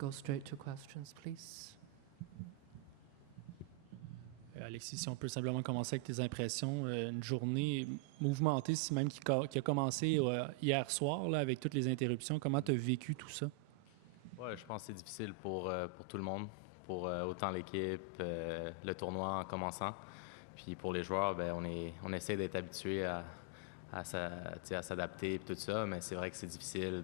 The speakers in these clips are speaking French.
go straight to questions, please. Alexis, si on peut simplement commencer avec tes impressions. Une journée mouvementée, si même qui a commencé hier soir là, avec toutes les interruptions. Comment tu as vécu tout ça? Ouais, je pense que c'est difficile pour tout le monde, pour autant l'équipe, le tournoi en commençant. Puis pour les joueurs, ben, on essaie d'être habitués à s'adapter et tout ça, mais c'est vrai que c'est difficile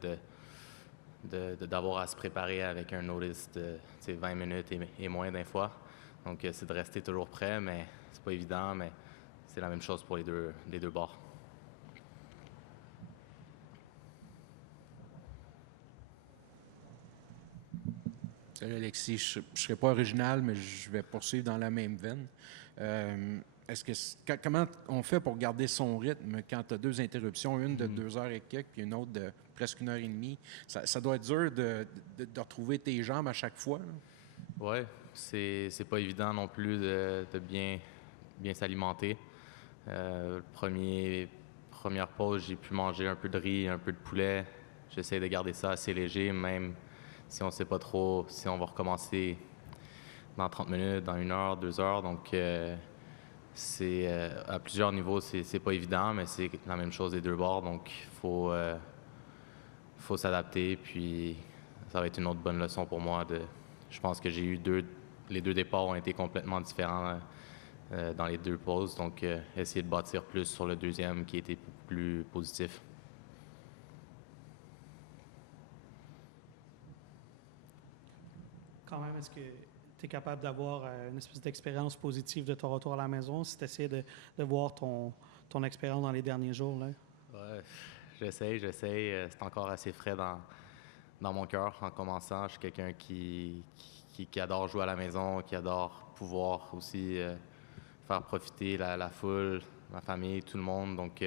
d'avoir à se préparer avec un notice de 20 minutes et moins d'un fois. Donc, c'est de rester toujours prêt, mais c'est pas évident, mais c'est la même chose pour les deux bords. Salut Alexis, je ne serai pas original, mais je vais poursuivre dans la même veine. Comment on fait pour garder son rythme quand tu as deux interruptions, une de 2 heures et quelques, puis une autre de presque 1 heure et demie? Ça doit être dur de retrouver tes jambes à chaque fois. Oui, c'est pas évident non plus de bien s'alimenter. Première pause, j'ai pu manger un peu de riz, un peu de poulet. J'essaie de garder ça assez léger, même si on ne sait pas trop si on va recommencer dans 30 minutes, dans 1 heure, 2 heures. Donc, c'est à plusieurs niveaux, c'est pas évident, mais c'est la même chose des deux bords. Donc, il faut s'adapter. Puis, ça va être une autre bonne leçon pour moi. Je pense que les deux départs ont été complètement différents dans les deux pauses. Donc, essayer de bâtir plus sur le deuxième qui était plus positif. Quand même, est-ce que tu es capable d'avoir une espèce d'expérience positive de ton retour à la maison si tu essaies de voir ton expérience dans les derniers jours? Là? Ouais, j'essaie. C'est encore assez frais dans mon cœur en commençant. Je suis quelqu'un qui adore jouer à la maison, qui adore pouvoir aussi faire profiter la foule, ma famille, tout le monde. Donc,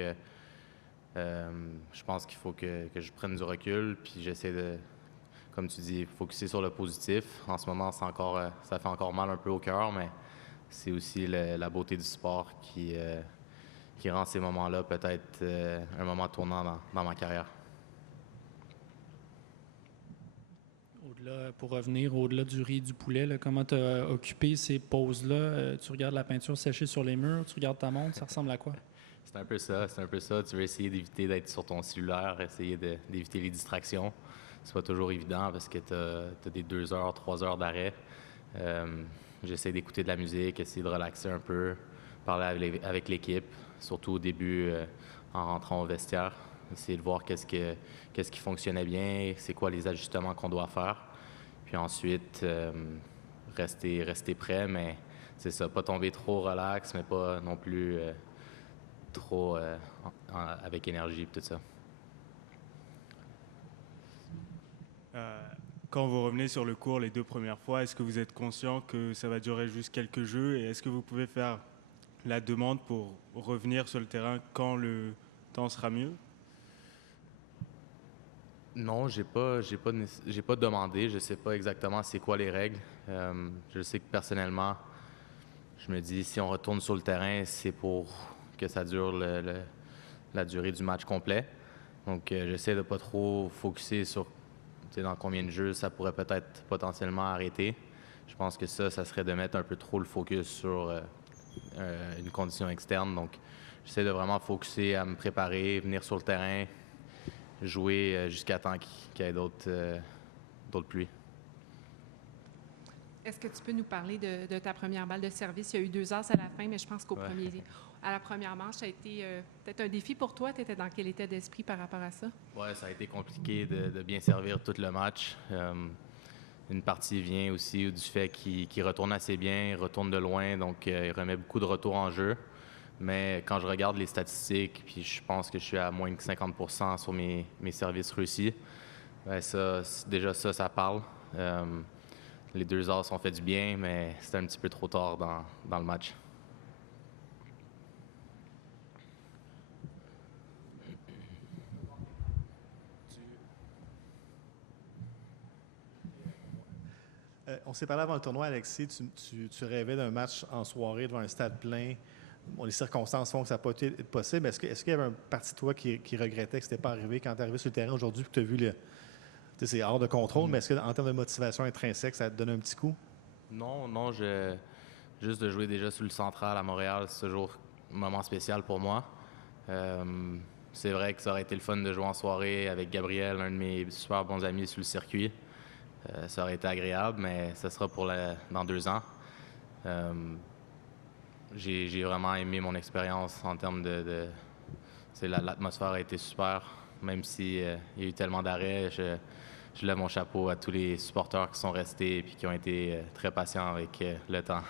je pense qu'il faut que je prenne du recul, puis j'essaie de, comme tu dis, focuser sur le positif. En ce moment, ça fait encore mal un peu au cœur, mais c'est aussi la beauté du sport qui rend ces moments-là peut-être un moment tournant dans ma carrière. Pour revenir au-delà du riz et du poulet, là, comment tu as occupé ces pauses-là? Tu regardes la peinture sécher sur les murs, tu regardes ta montre, ça ressemble à quoi? C'est un peu ça. Tu veux essayer d'éviter d'être sur ton cellulaire, essayer d'éviter les distractions. C'est pas toujours évident parce que tu as des 2 heures, 3 heures d'arrêt. J'essaie d'écouter de la musique, essayer de relaxer un peu, parler avec l'équipe, surtout au début en rentrant au vestiaire. Essayer de voir qu'est-ce qui fonctionnait bien, c'est quoi les ajustements qu'on doit faire. Puis ensuite, rester prêt, mais c'est ça, pas tomber trop relax, mais pas non plus trop avec énergie et tout ça. Quand vous revenez sur le court les 2 premières fois, est-ce que vous êtes conscient que ça va durer juste quelques jeux et est-ce que vous pouvez faire la demande pour revenir sur le terrain quand le temps sera mieux? Non, j'ai pas demandé. Je sais pas exactement c'est quoi les règles. Je sais que personnellement, je me dis si on retourne sur le terrain, c'est pour que ça dure la durée du match complet. Donc, j'essaie de pas trop focusser sur dans combien de jeux ça pourrait peut-être potentiellement arrêter. Je pense que ça serait de mettre un peu trop le focus sur une condition externe. Donc, j'essaie de vraiment focuser à me préparer, venir sur le terrain, jouer jusqu'à temps qu'il y ait d'autres pluies. Est-ce que tu peux nous parler de ta première balle de service? Il y a eu 2 heures à la fin, mais je pense à la première manche, ça a été peut-être un défi pour toi. Tu étais dans quel état d'esprit par rapport à ça? Oui, ça a été compliqué de bien servir tout le match. Une partie vient aussi du fait qu'il retourne assez bien, il retourne de loin, donc il remet beaucoup de retours en jeu. Mais quand je regarde les statistiques, puis je pense que je suis à moins de 50% sur mes services réussis, ça parle. Les 2 heures sont fait du bien, mais c'était un petit peu trop tard dans le match. On s'est parlé avant le tournoi, Alexis. Tu rêvais d'un match en soirée devant un stade plein. Bon, les circonstances font que ça n'a pas été possible. Est-ce qu'il y avait une partie de toi qui regrettait que ce n'était pas arrivé quand tu es arrivé sur le terrain aujourd'hui et que tu as vu C'est hors de contrôle, mais est-ce qu'en termes de motivation intrinsèque, ça te donne un petit coup? Non, juste de jouer déjà sur le central à Montréal, c'est toujours un moment spécial pour moi. C'est vrai que ça aurait été le fun de jouer en soirée avec Gabriel, un de mes super bons amis sur le circuit. Ça aurait été agréable, mais ça sera dans 2 ans. J'ai vraiment aimé mon expérience en termes l'atmosphère a été super, même s'il y a eu tellement d'arrêts. Je lève mon chapeau à tous les supporters qui sont restés et qui ont été très patients avec le temps.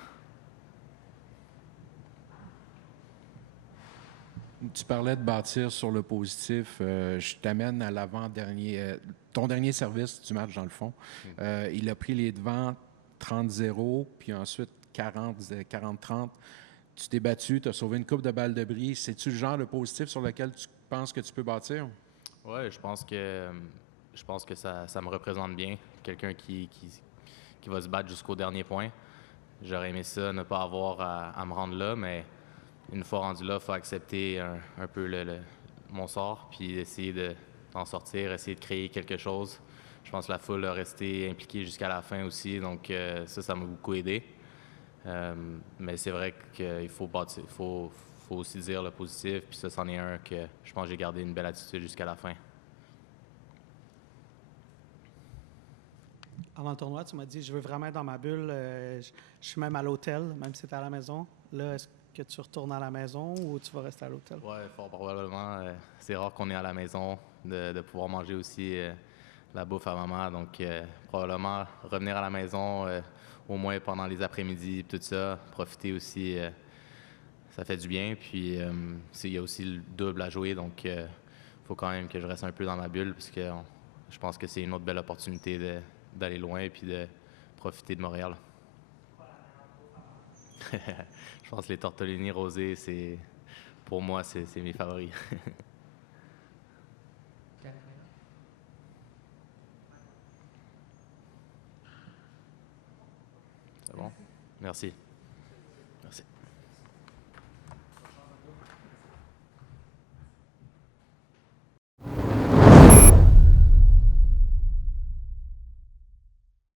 Tu parlais de bâtir sur le positif. Je t'amène à l'avant-dernier, ton dernier service du match, dans le fond. Il a pris les devants 30-0, puis ensuite 40-30. Tu t'es battu, tu as sauvé une coupe de balles de bris. C'est-tu le genre de positif sur lequel tu penses que tu peux bâtir? Oui, je pense que ça me représente bien. Quelqu'un qui va se battre jusqu'au dernier point. J'aurais aimé ça, ne pas avoir à me rendre là, mais une fois rendu là, il faut accepter un peu mon sort, puis essayer d'en sortir, essayer de créer quelque chose. Je pense que la foule a resté impliquée jusqu'à la fin aussi, donc ça m'a beaucoup aidé. Mais c'est vrai qu'il faut bâtir, faut aussi dire le positif, puis ça, c'en est un que je pense que j'ai gardé une belle attitude jusqu'à la fin. Avant le tournoi, tu m'as dit, je veux vraiment être dans ma bulle. Je suis même à l'hôtel, même si tu es à la maison. Là, est-ce que tu retournes à la maison ou tu vas rester à l'hôtel? Oui, fort probablement. C'est rare qu'on est à la maison, de pouvoir manger aussi la bouffe à maman. Donc, probablement revenir à la maison au moins pendant les après-midi, tout ça. Profiter aussi, ça fait du bien. Puis, il y a aussi le double à jouer. Donc, il faut quand même que je reste un peu dans ma bulle parce que je pense que c'est une autre belle opportunité d'aller loin et puis de profiter de Montréal. Je pense que les tortellini rosés, pour moi, c'est mes favoris. C'est bon? Merci.